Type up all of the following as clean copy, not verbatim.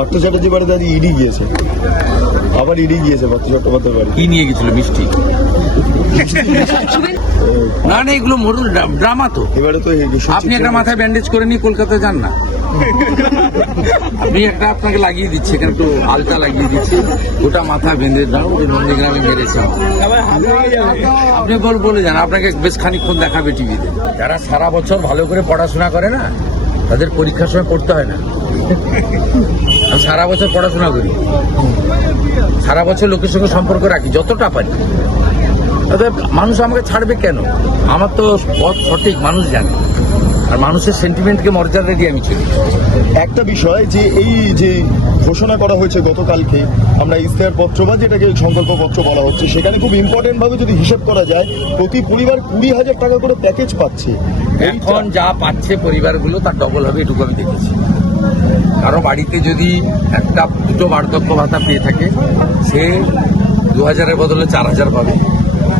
পার্থ চ্যাটার্জি বাড়িতে আজ ইডি গিয়েছে, আবার ইডি গিয়েছে পার্থ চট্টোপাধ্যায় বাড়ি। কি নিয়ে গেছিল? মিষ্টি? না না, এগুলো মোটর ড্রামা তো। এবারে তো আপনি একটা মাথায় ব্যান্ডেজ করে নিয়ে কলকাতায় যান না। আমি একটা আপনাকে লাগিয়ে দিচ্ছি, এখানে একটু আলতা লাগিয়ে দিচ্ছি, গোটা মাথা বেঁধে দাও যে নন্দীগ্রামে মেরেছে। আপনি বলে যান, আপনাকে বেশ খানিকক্ষণ দেখাবে টিভিতে। যারা সারা বছর ভালো করে পড়াশোনা করে না, তাদের পরীক্ষার সময় পড়তে হয় না। আমি সারা বছর পড়াশোনা করি, সারা বছর লোকের সঙ্গে সম্পর্ক রাখি যতটা পারি। মানুষ আমাকে ছাড়বে কেন? আমার তো পথ সঠিক মানুষ জানে, আর মানুষের সেন্টিমেন্টকে মর্যাদা দিয়ে আমি চলি। একটা বিষয় যে এই যে ঘোষণা করা হয়েছে গতকালকে, আমরা ইস্তেহার পত্র বা যেটাকে সংকল্প পত্র বলা হচ্ছে, সেখানে খুব ইম্পর্টেন্ট ভাবে যদি হিসেব করা যায়, প্রতি পরিবার 20,000 টাকা করে প্যাকেজ পাচ্ছে। এখন যা পাচ্ছে পরিবারগুলো তার ডবল হবে, এটুকু আমি দেখেছি। কারো বাড়িতে যদি একটা দুটো বার্ধক্য ভাতা পেয়ে থাকে, সে 2,000-এর বদলে 4,000 পাবে।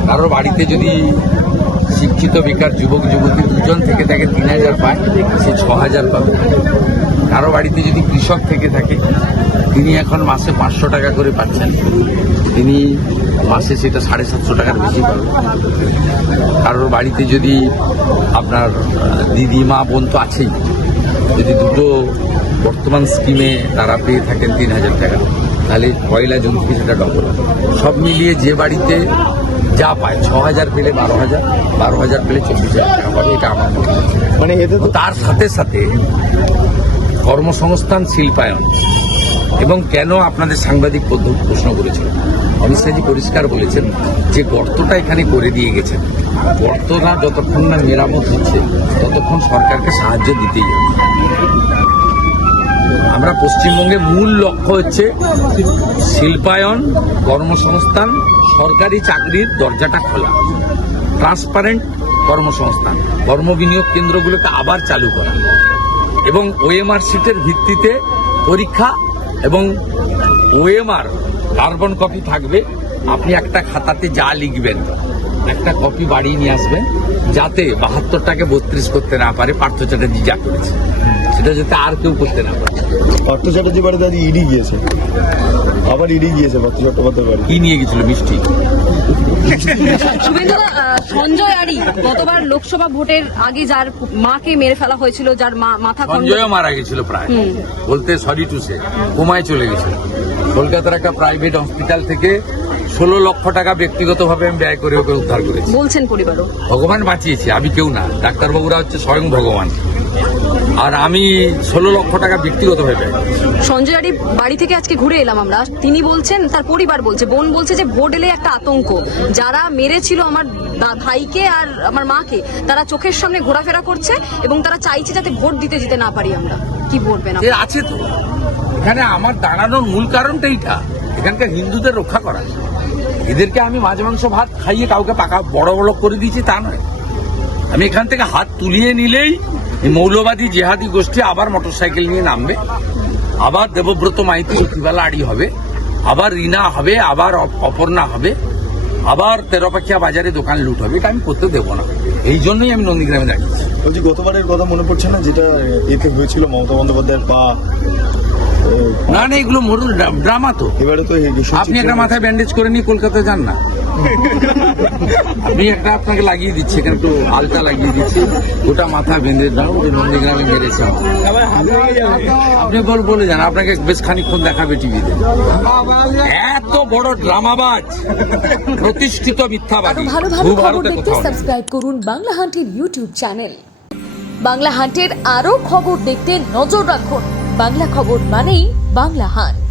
কারোর বাড়িতে যদি শিক্ষিত বেকার যুবক যুবতী দুজন থেকে থাকে 3,000 পায়, সে 6,000 পাবে। কারো বাড়িতে যদি কৃষক থেকে থাকে, তিনি এখন মাসে 500 টাকা করে পাচ্ছেন, তিনি মাসে সেটা 750 টাকার বেশি পাবে। কারোর বাড়িতে যদি আপনার দিদি মা বোন তো আছেই, যদি দুটো বর্তমান স্কিমে তারা পেয়ে থাকেন 3,000 টাকা, তাহলে 1 জুন থেকে সেটা ডবল। সব মিলিয়ে যে বাড়িতে যা পায়, 6,000 পেলে 12,000, 12,000 পেলে 24,000 টাকা পাবে, এটা আমার মনে হয়। মানে এতে তো তার সাথে সাথে কর্মসংস্থান, শিল্পায়ন, এবং কেন আপনাদের সাংবাদিক প্রশ্ন করেছিল, অমিত শাহজি পরিষ্কার বলেছেন যে গর্তটা এখানে করে দিয়ে গেছেন, গর্তটা যতক্ষণ না মেরামত হচ্ছে ততক্ষণ সরকারকে সাহায্য দিতেই হবে। আমরা পশ্চিমবঙ্গে মূল লক্ষ্য হচ্ছে শিল্পায়ন, কর্মসংস্থান, সরকারি চাকরির দরজাটা খোলা, ট্রান্সপারেন্ট কর্মসংস্থান, কর্মবিনিয়োগ কেন্দ্রগুলোকে আবার চালু করা, এবং ওএমআর শিটের ভিত্তিতে পরীক্ষা, এবং ওএমআর কার্বন কপি থাকবে। আপনি একটা খাতাতে যা লিখবেন একটা কপি বাড়িয়ে নিয়ে আসবেন, যাতে 72টাকে 32 করতে না পারে পার্থ চ্যাটার্জি যা করেছে, সেটা যাতে আর কেউ করতে না পারে। পার্থ চ্যাটার্জি বাড়িতে আজ ইডি গিয়েছে, আবার ইডি গিয়েছে পার্থ চট্টোপাধ্যায় বাড়ি। কি নিয়ে গেছিল? মিষ্টি? শুভেন্দুদা, সঞ্জয় আরি গতবার লোকসভা ভোটের আগে যার মাকে মেরে ফেলা হয়েছিল, যার মাথা সঞ্জয়ও মারা গেছিল প্রায়, বলতে সরি টু সে, কোমায় চলে গেছিল। কলকাতার একটা প্রাইভেট হসপিটাল থেকে 16 লক্ষ টাকা ব্যক্তিগতভাবে আমি ব্যয় করে ওকে উদ্ধার করেছি। বলছেন পরিবারও। ভগবান বাঁচিয়েছে, আমি কেউ না, ডাক্তারবাবুরা হচ্ছে স্বয়ং ভগবান, আর আমি 16 লক্ষ টাকা ব্যক্তিগতভাবে ব্যয় করেছি। সঞ্জয় আরি বাড়ি থেকে আজকে ঘুরে এলাম আমরা, তিনি বলছেন, তার পরিবার বলছে, বোন বলছে যে ভোট এলে একটা আতঙ্ক, যারা মেরেছিল আমার ভাইকে আর আমার মাকে, তারা চোখের সামনে ঘোরাফেরা করছে এবং তারা চাইছে যাতে ভোট দিতে যেতে না পারি আমরা। কি বলবেন? এ আছে তো, এখানে আমার দাঁড়ানোর মূল কারণটা এইটা, এখানকার হিন্দুদের রক্ষা করা। এদেরকে আমি মাছ মাংস ভাত খাইয়ে কাউকে পাকা বড় বড় করে দিয়েছি তা নয়। আমি এখান থেকে হাত তুলিয়ে নিলেই এই মৌলবাদী জেহাদি গোষ্ঠী আবার মোটরসাইকেল নিয়ে নামবে, আবার দেবব্রত মাইতি সতীবেলা আড়ি হবে, আবার রিনা হবে, আবার অপর্ণা হবে, আবার তেরোপাখিয়া বাজারে দোকান লুট হবে। এটা আমি করতে দেবো না, এই জন্যই আমি নন্দীগ্রামে দাঁড়িয়েছি। বলছি, গতবারের কথা মনে পড়ছে না, যেটা এতে হয়েছিল মমতা বন্দ্যোপাধ্যায়ের পা? না না, এগুলো মোটর ড্রামা তো। এবারে তো আপনি একটা মাথায় ব্যান্ডেজ করে নিয়ে কলকাতায় যান না। আমি একটা আপনাকে লাগিয়ে দিচ্ছি, এখানে একটু আলতা লাগিয়ে দিচ্ছি, গোটা মাথা বেঁধে দাও যে নন্দীগ্রামে মেরেছে। আপনি বলে যান, আপনাকে বেশ খানিকক্ষণ দেখাবে টিভিতে। এত বড় ড্রামাবাজ, প্রতিষ্ঠিত মিথ্যাবাদী। ভালো ভালো খবর দেখতে সাবস্ক্রাইব করুন বাংলা হান্টের ইউটিউব চ্যানেল। বাংলা হান্টের আরো খবর দেখতে নজর রাখুন। বাংলা খবর মানেই বাংলা হান্ট।